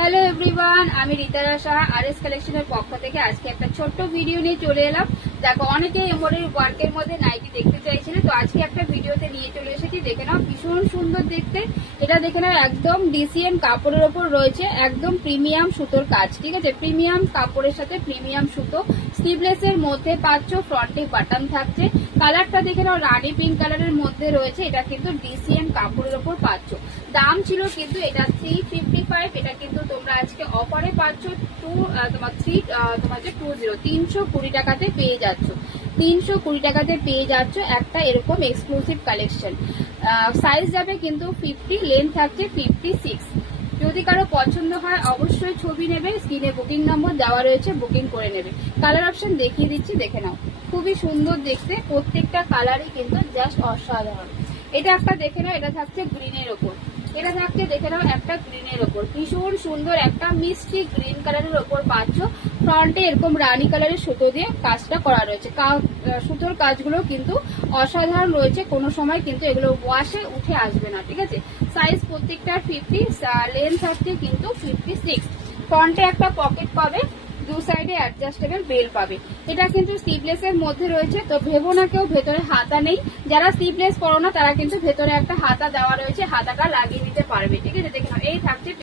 Hello everyone, আমি রিতারা Saha RS কালেকশনের পক্ষ থেকে আজকে একটা ছোট্ট ভিডিও নিয়ে চলে এলাম। দেখো, অনেকে এমব্রয়ডারি ওয়ার্কের মধ্যে নাইটি দেখতে চাইছিলে, তো আজকে একটা ভিডিওতে নিয়ে চলে এসেছি। দেখে নাও, ভীষণ সুন্দর দেখতে। এটা দেখে নাও, একদম ডিসিএন কাপড়ের ওপর রয়েছে, একদম প্রিমিয়াম সুতোর কাজ। ঠিক আছে, প্রিমিয়াম কাপড়ের সাথে প্রিমিয়াম সুতো। স্লিভলেস এর মধ্যে পাচ্ছ, ফ্রন্টে বাটন থাকছে। কালারটা দেখে নাও, রানি পিঙ্ক কালারের মধ্যে রয়েছে। এটা কিন্তু ডিসিএন কাপড়ের ওপর পাচ্ছ। দাম ছিল কিন্তু এটা 355। এটা কিন্তু তোমরা আজকে অফারে পাচ্ছ তোমার 320 টাকাতে পেয়ে যাচ্ছ। 320 টাকাতে পেয়ে যাচ্ছ একটা এরকম এক্সক্লুসিভ কালেকশন। সাইজ যাবে কিন্তু 50, লেন্থ থাকছে 56। যদি কারো পছন্দ হয় অবশ্যই ছবি নেবে, স্ক্রিনে বুকিং নম্বর দেওয়া রয়েছে, বুকিং করে নেবে। কালার অপশন দেখিয়ে দিচ্ছি, দেখে নাও। খুবই সুন্দর দেখতে, প্রত্যেকটা কালারই কিন্তু জাস্ট অসাধারণ। এটা একটা দেখে নাও, এটা থাকছে গ্রিনের ওপর। এটা থাকছে দেখে নাও একটা গ্রিনের ওপর, ভীষণ সুন্দর একটা মিষ্টি গ্রিন কালারের ওপর পাচ্ছ। ফ্রন্টে এরকম রানি কালারের সুতো দিয়ে কাজটা করা রয়েছে। সুতোর কাজগুলো কিন্তু অসাধারণ রয়েছে, কোনো সময় কিন্তু এগুলো ওয়াশে উঠে আসবে না। ঠিক আছে, সাইজ প্রত্যেকটার 50, লেন্থ থাকছে কিন্তু 56। ফ্রন্টে একটা পকেট পাবে, দু সাইডে অ্যাডজাস্টেবল বেল পাবে। এটা কিন্তু স্লিভলেস এর মধ্যে রয়েছে, তো ভেবো না কেউ ভেতরে হাতা নেই। যারা স্লিভলেস পরো না তারা কিন্তু ভেতরে একটা হাতা দেওয়া রয়েছে, হাতাটা লাগিয়ে নিতে পারবে। ঠিক আছে, দেখে নাও, এই থাকছে